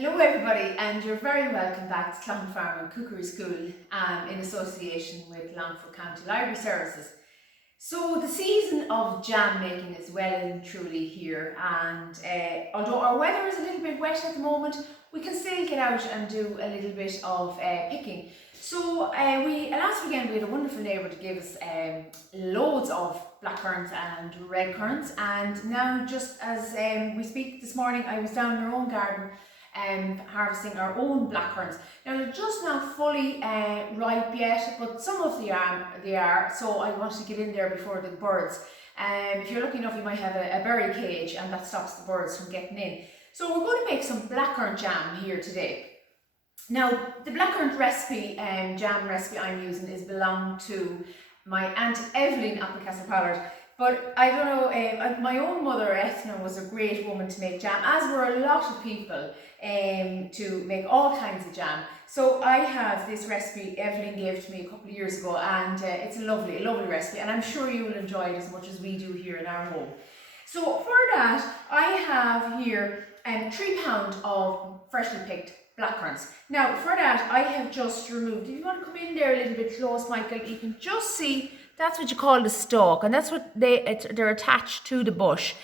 Hello everybody, and you're very welcome back to Clown Farm and Cookery School in association with Longford County Library Services. So the season of jam making is well and truly here, and although our weather is a little bit wet at the moment, we can still get out and do a little bit of picking. So last weekend we had a wonderful neighbour to give us loads of blackcurrants and red currants, and now just as we speak this morning, I was down in our own garden harvesting our own blackcurrants. Now they're just not fully ripe yet, but some of they are, so I wanted to get in there before the birds. If you're lucky enough, you might have a berry cage, and that stops the birds from getting in. So we're going to make some blackcurrant jam here today. Now the blackcurrant recipe, jam recipe I'm using belong to my Aunt Evelyn up in Castlepollard. But I don't know, my own mother Ethna was a great woman to make jam, as were a lot of people to make all kinds of jam. So I have this recipe Evelyn gave to me a couple of years ago, and it's a lovely recipe, and I'm sure you will enjoy it as much as we do here in our home. So for that, I have here 3 pounds of freshly picked blackcurrants. Now for that, I have just removed, if you want to come in there a little bit close, Michael, you can just see that's what you call the stalk, and that's what they're attached to the bush.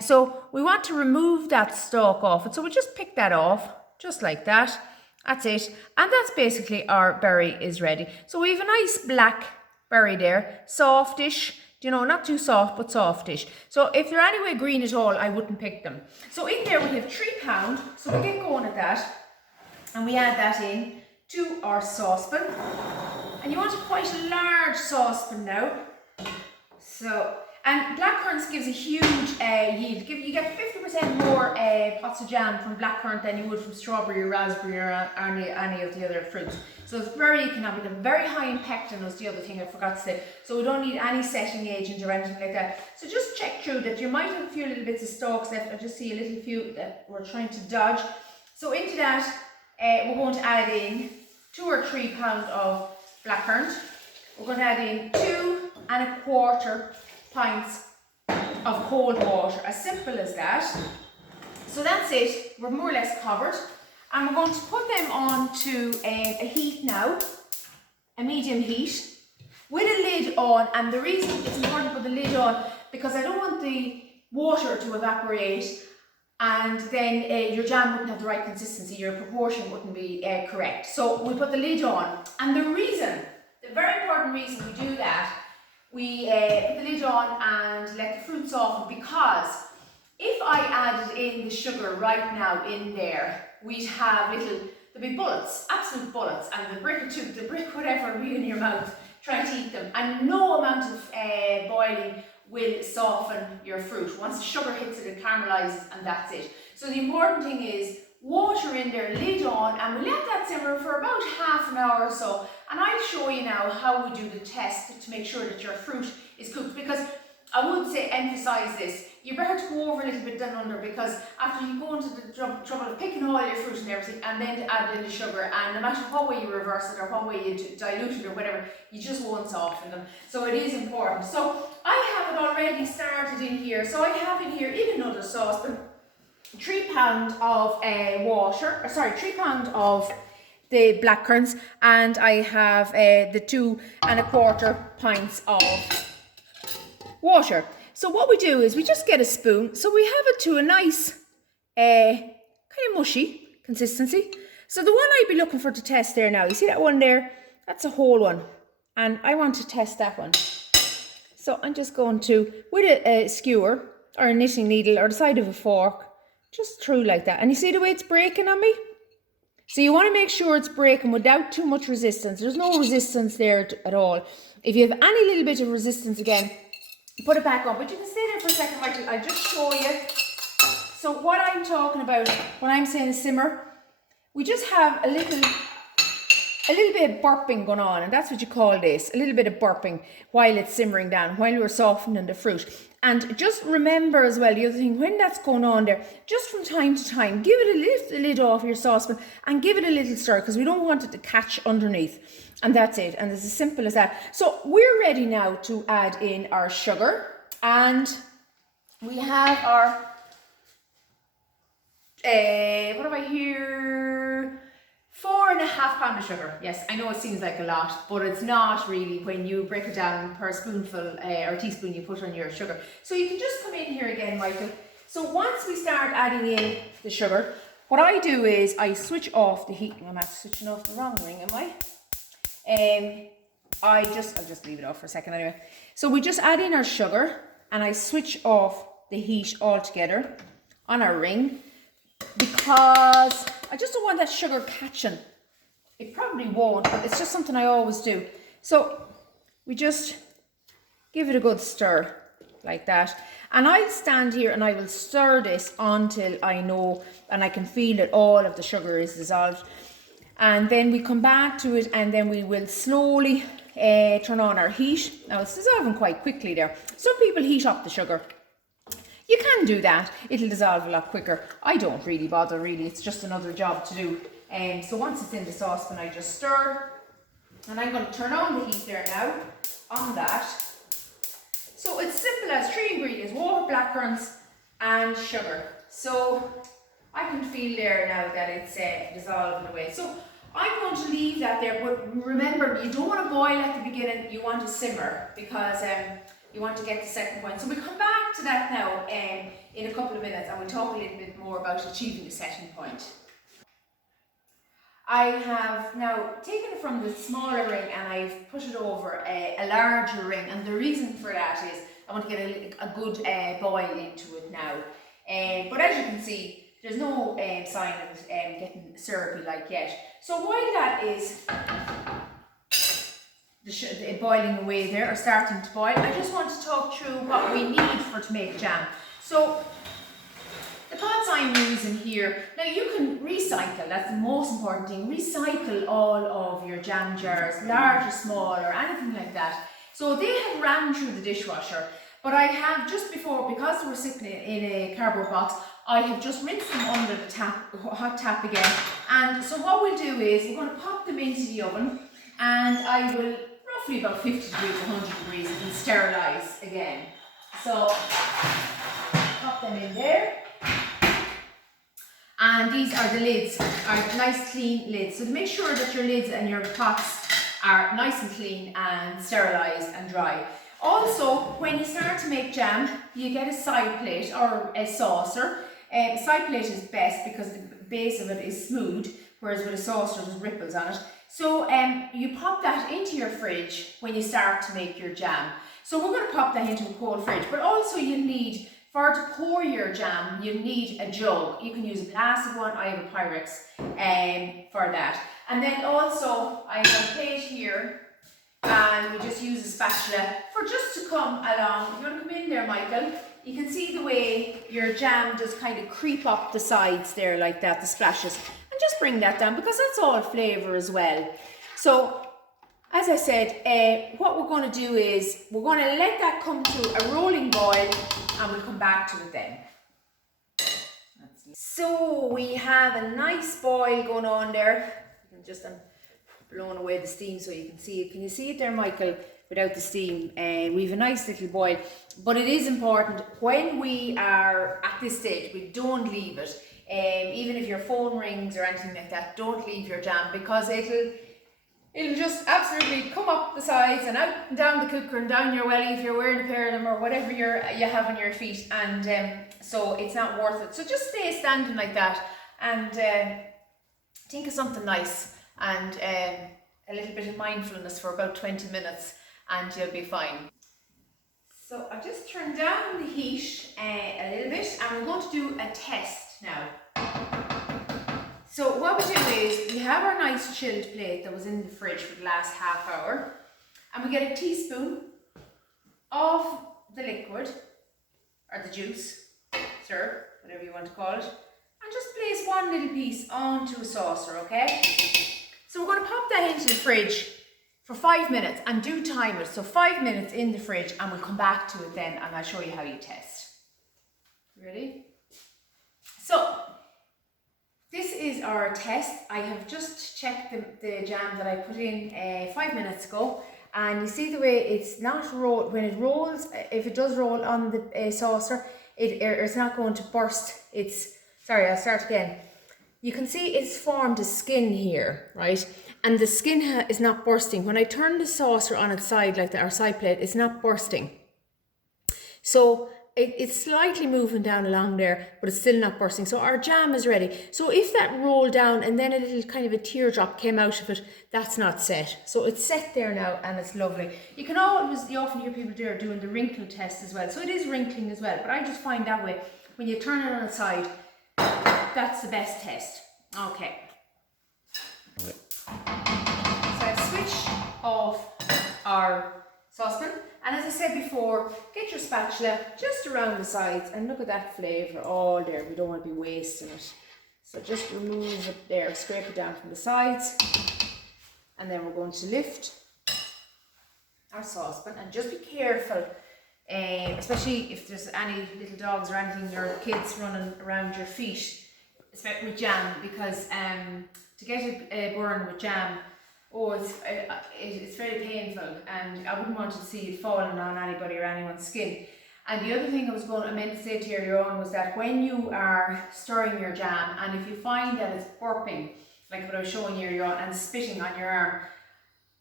So we want to remove that stalk off it. So we just pick that off, just like that. That's it. And that's basically our berry is ready. So we have a nice black berry there, softish, you know, not too soft, but softish. So if they're anyway green at all, I wouldn't pick them. So in there we have 3 pounds. So we get going at that, and we add that in to our saucepan. And you want quite a large saucepan now. So, and blackcurrants gives a huge yield. You get 50% more pots of jam from blackcurrant than you would from strawberry or raspberry or any of the other fruits. So it's very economical, very high in pectin was the other thing I forgot to say. So we don't need any setting agent or anything like that. So just check through that. You might have a few little bits of stalks left. I just see a little few that we're trying to dodge. So into that, we're going to add in 2 or 3 pounds of blackcurrant. We're going to add in 2 1/4 pints of cold water, as simple as that. So that's it, we're more or less covered, and we're going to put them on to a heat now, a medium heat, with a lid on. And the reason it's important to put the lid on, because I don't want the water to evaporate and then your jam wouldn't have the right consistency, your proportion wouldn't be correct. So we put the lid on, and the very important reason we do that, we put the lid on and let the fruit soften, because if I added in the sugar right now in there, we'd have there'd be bullets, absolute bullets, and the brick or two, the brick whatever will be in your mouth trying to eat them, and no amount of boiling will soften your fruit. Once the sugar hits it, it caramelizes, and that's it. So the important thing is water in there, lid on, and we let that simmer for about half an hour or so. And I'll show you now how we do the test to make sure that your fruit is cooked, because I would say emphasize this. You better to go over a little bit down under, because after you go into the trouble of picking all your fruit and everything, and then to add in the sugar, and no matter what way you reverse it or what way you dilute it or whatever, you just won't soften them. So it is important. So I have it already started in here. So I have in here in another saucepan 3 pounds of 3 pounds of the blackcurrants, and I have the 2 1/4 pints of water. So what we do is we just get a spoon. So we have it to a nice kind of mushy consistency. So the one I'd be looking for to test there now, you see that one there? That's a whole one, and I want to test that one. So I'm just going to, with a skewer or a knitting needle or the side of a fork, just through like that. And you see the way it's breaking on me? So you want to make sure it's breaking without too much resistance. There's no resistance there at all. If you have any little bit of resistance again, put it back on. But you can stay there for a second, Michael. I'll just show you. So what I'm talking about when I'm saying simmer, we just have a little bit of burping going on, and that's what you call this, a little bit of burping while it's simmering down, while we're softening the fruit. And just remember as well, the other thing, when that's going on there, just from time to time, lift the lid off your saucepan and give it a little stir, because we don't want it to catch underneath. And that's it, and it's as simple as that. So we're ready now to add in our sugar, and we have our what have I here? 4.5 pounds of sugar. Yes, I know it seems like a lot, but it's not really when you break it down per spoonful or teaspoon you put on your sugar. So you can just come in here again, Michael. So once we start adding in the sugar, what I do is I switch off the heat. I'm actually switching off the wrong ring, am I? I'll just leave it off for a second anyway. So we just add in our sugar and I switch off the heat altogether on our ring because I just don't want that sugar catching. It probably won't, but it's just something I always do. So we just give it a good stir like that. And I'll stand here and I will stir this until I know and I can feel that all of the sugar is dissolved. And then we come back to it and then we will slowly turn on our heat. Now it's dissolving quite quickly there. Some people heat up the sugar. You can do that. It'll dissolve a lot quicker. I don't really bother really. It's just another job to do. So once it's in the saucepan, I just stir. And I'm going to turn on the heat there now on that. So it's simple as 3 ingredients: water, blackcurrants and sugar. So I can feel there now that it's dissolving away. So I'm going to leave that there, but remember, you don't want to boil at the beginning, you want to simmer because you want to get the second point. So we'll come back to that now in a couple of minutes and we'll talk a little bit more about achieving the setting point. I have now taken it from the smaller ring and I've put it over a larger ring, and the reason for that is I want to get a good boil into it now. But as you can see, there's no sign of it getting syrupy like yet. So while that is the boiling away there, or starting to boil, I just want to talk through what we need to make jam. So the pots I'm using here, now you can recycle, that's the most important thing. Recycle all of your jam jars, large or small or anything like that. So they have ran through the dishwasher, but I have just before, because we're sitting in a cardboard box, I have just rinsed them under the hot tap again. And so what we'll do is we're going to pop them into the oven, and I will roughly about 50 degrees, 100 degrees, and sterilise again. So pop them in there. And these are the lids, are nice clean lids. So to make sure that your lids and your pots are nice and clean and sterilised and dry. Also, when you start to make jam, you get a side plate or a saucer. A side plate is best because the base of it is smooth, whereas with a saucer there's ripples on it. So you pop that into your fridge when you start to make your jam. So we're going to pop that into a cold fridge, but also you need, for to pour your jam, you need a jug. You can use a plastic one, I have a Pyrex for that. And then also I have a plate here, and we just use a spatula for just to come along. If you want to come in there, Michael, you can see the way your jam just kind of creep up the sides there like that, the splashes, and just bring that down because that's all flavour as well. So as I said, what we're going to do is we're going to let that come to a rolling boil and we'll come back to it then. So we have a nice boil going on there. You can just blowing away the steam so you can see it. Can you see it there, Michael, without the steam? We have a nice little boil, but it is important when we are at this stage, we don't leave it. Even if your phone rings or anything like that, don't leave your jam because it'll just absolutely come up the sides and out and down the cooker and down your welly if you're wearing a pair of them or whatever you have on your feet, and so it's not worth it. So just stay standing like that and think of something nice and a little bit of mindfulness for about 20 minutes and you'll be fine. So I've just turned down the heat a little bit and we're going to do a test now. So what we do is we have our nice chilled plate that was in the fridge for the last half hour, and we get a teaspoon of the liquid or the juice, syrup, whatever you want to call it, and just place one little piece onto a saucer, okay? So we're going to pop that into the fridge for 5 minutes and do time it. So 5 minutes in the fridge and we'll come back to it then and I'll show you how you test. Ready? So this is our test. I have just checked the jam that I put in 5 minutes ago, and you see the way it's not rolled. When it rolls, if it does roll on the saucer, it's not going to burst. Sorry, I'll start again. you can see it's formed a skin here, right? And the skin is not bursting. When I turn the saucer on its side, like our side plate, it's not bursting. So it's slightly moving down along there, but it's still not bursting. So our jam is ready. So if that rolled down and then a little kind of a teardrop came out of it, that's not set. So it's set there now and it's lovely. You often hear people there doing the wrinkle test as well. So it is wrinkling as well, but I just find that way, when you turn it on its side, that's the best test. Okay. So I've switched off our saucepan, and as I said before, get your spatula just around the sides and look at that flavour all there. We don't want to be wasting it. So just remove it there, scrape it down from the sides, and then we're going to lift our saucepan, and just be careful, especially if there's any little dogs or anything or kids running around your feet, especially with jam, because to get a burn with jam, it's very painful, and I wouldn't want to see it falling on anybody or anyone's skin. And the other thing I meant to say to you earlier on was that when you are stirring your jam, and if you find that it's burping, like what I was showing you earlier on, and spitting on your arm,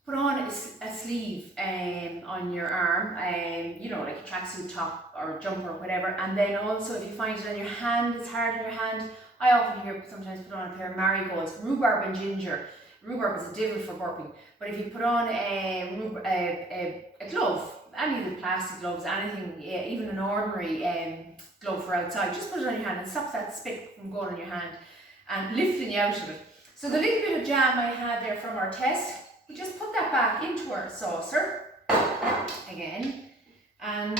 put on a sleeve on your arm, like a tracksuit top or a jumper or whatever. And then also, if you find it on your hand, it's hard on your hand, I often hear sometimes put on a pair of marigolds, rhubarb and ginger. Rhubarb is a devil for burping, but if you put on a glove, any of the plastic gloves, anything, even an ordinary glove for outside, just put it on your hand and stop that spit from going on your hand and lifting you out of it. So the little bit of jam I had there from our test, we just put that back into our saucer again. And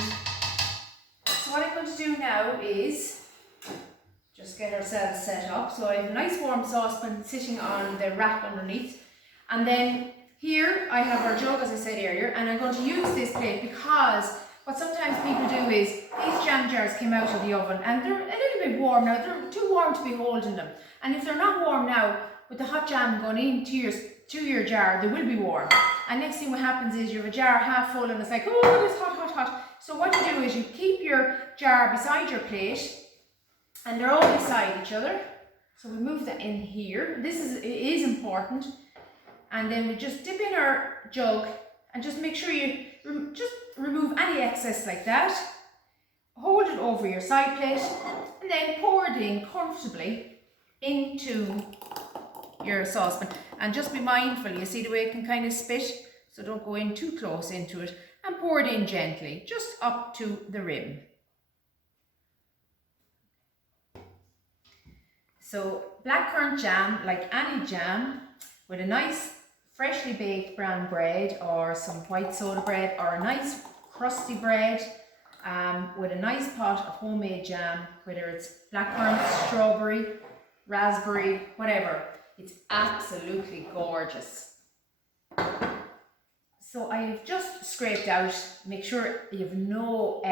so what I'm going to do now is just get ourselves set up. So I have a nice warm saucepan sitting on the rack underneath, and then here I have our jug, as I said earlier, and I'm going to use this plate because what sometimes people do is these jam jars came out of the oven and they're a little bit warm now. They're too warm to be holding them, and if they're not warm now, with the hot jam going into your jar, they will be warm. And next thing what happens is you have a jar half full and it's like, oh, it's hot, hot, hot. So what you do is you keep your jar beside your plate, and they're all beside each other. So we move that in here. It is important. And then we just dip in our jug and just make sure you just remove any excess like that. Hold it over your side plate and then pour it in comfortably into your saucepan. And just be mindful, you see the way it can kind of spit? So don't go in too close into it, and pour it in gently, just up to the rim. So blackcurrant jam, like any jam, with a nice freshly baked brown bread or some white soda bread, or a nice crusty bread, with a nice pot of homemade jam, whether it's blackcurrant, strawberry, raspberry, whatever. It's absolutely gorgeous. So I've just scraped out, make sure you have no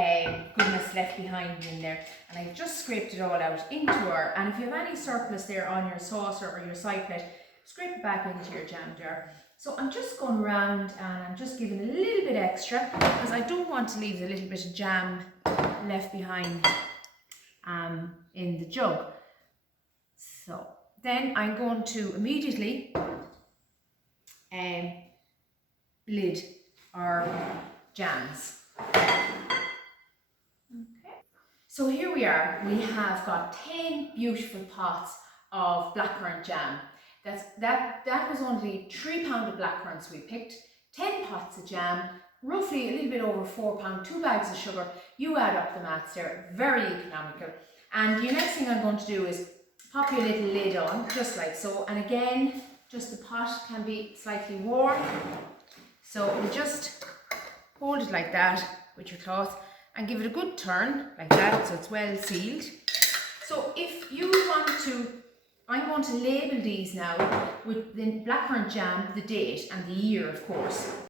goodness left behind in there, and I've just scraped it all out into our, and if you have any surplus there on your saucer or your side plate, scrape it back into your jam jar. So I'm just going around and I'm just giving a little bit extra because I don't want to leave a little bit of jam left behind in the jug. So then I'm going to immediately lid our jams. Okay. So here we are. We have got 10 beautiful pots of blackcurrant jam. That was only £3 of blackcurrants we picked, 10 pots of jam, roughly a little bit over £4, 2 bags of sugar. You add up the maths there, very economical. And the next thing I'm going to do is pop your little lid on, just like so. And again, just the pot can be slightly warm. So you just hold it like that with your cloth and give it a good turn like that so it's well sealed. So if you want to, I'm going to label these now with the blackcurrant jam, the date and the year, of course.